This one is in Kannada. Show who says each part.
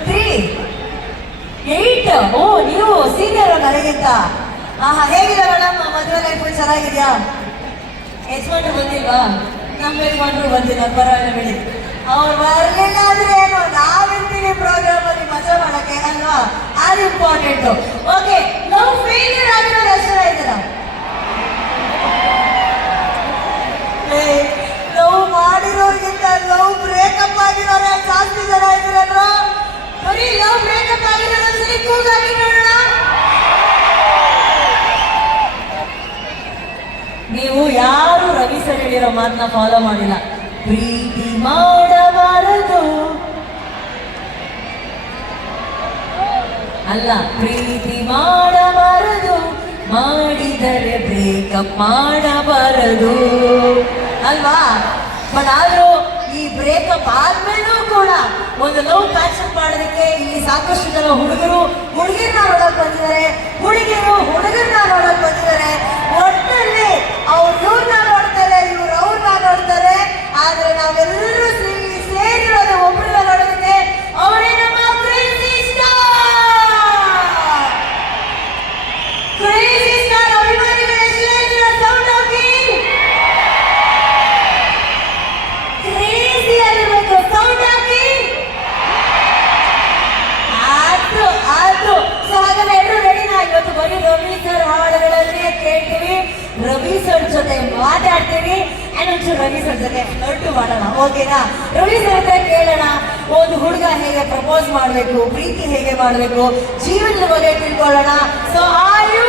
Speaker 1: ತ್ರೀ ಏಟ್ ಓ, ನೀವು ಸೀನಿಯರ್ ನನಗಿಂತ ಆಹಾ ಹೇಗಿದೆ ಮೇಡಮ್ ಮದುವೆ ಲೈಫ್ ಚೆನ್ನಾಗಿದ್ಯಾ? ಯಜಮಾನ್ರು ಬಂದಿಲ್ವಾ? ನಮ್ಮ ಯಜಮಾನ್ರು ಬಂದಿಲ್ಲ, ಪರವಾಗಿಲ್ಲ ಬಿಡಿ. ಅವ್ರು ಬರಲಿಲ್ಲ ಅಂದ್ರೆ ಏನು? ನಾವಿರ್ತೀವಿ ಪ್ರೋಗ್ರಾಮ್ ಅಲ್ಲಿ ಮಜಾ ಮಾಡಕ್ಕೆ, ಅಲ್ವಾ? ಅದು ಇಂಪಾರ್ಟೆಂಟ್ ಓಕೆ ಹೇಳಿರೋ ಮಾತನ್ನ ಫಾಲೋ ಮಾಡಿಲ್ಲ ಪ್ರೀತಿ ಮಾಡಬಾರದು. ಅಲ್ಲ, ಪ್ರೀತಿ ಮಾಡಬಾರದು. ಮಾಡಿದರೆ ಬ್ರೇಕಪ್ ಮಾಡಬಾರದು. ಅಲ್ವಾ? ಬಟ್ ಆದ್ರೂ ಈ ಬ್ರೇಕಪ್ ಆದ್ಮೇಲೂ ಕೂಡ ಒಂದು ಲವ್ ಪ್ಯಾಷನ್ ಮಾಡೋದಕ್ಕೆ ಇಲ್ಲಿ ಸಾಕಷ್ಟು ಜನ ಹುಡುಗರು ಹುಡುಗಿರ್ನ ಆದ್ರೆ ಒಂಚೂರು ರವಿ ಸರ್ ಜೊತೆ ಮಾಡೋಣ ಓಕೆನಾ ರವಿ ಸರ್ ಹತ್ರ ಕೇಳೋಣ. ಒಂದು ಹುಡುಗ ಹೇಗೆ ಪ್ರಪೋಸ್ ಮಾಡಬೇಕು, ಪ್ರೀತಿ ಹೇಗೆ ಮಾಡಬೇಕು, ಜೀವನದ ಬಗ್ಗೆ ತಿಳ್ಕೊಳ್ಳೋಣ. So are you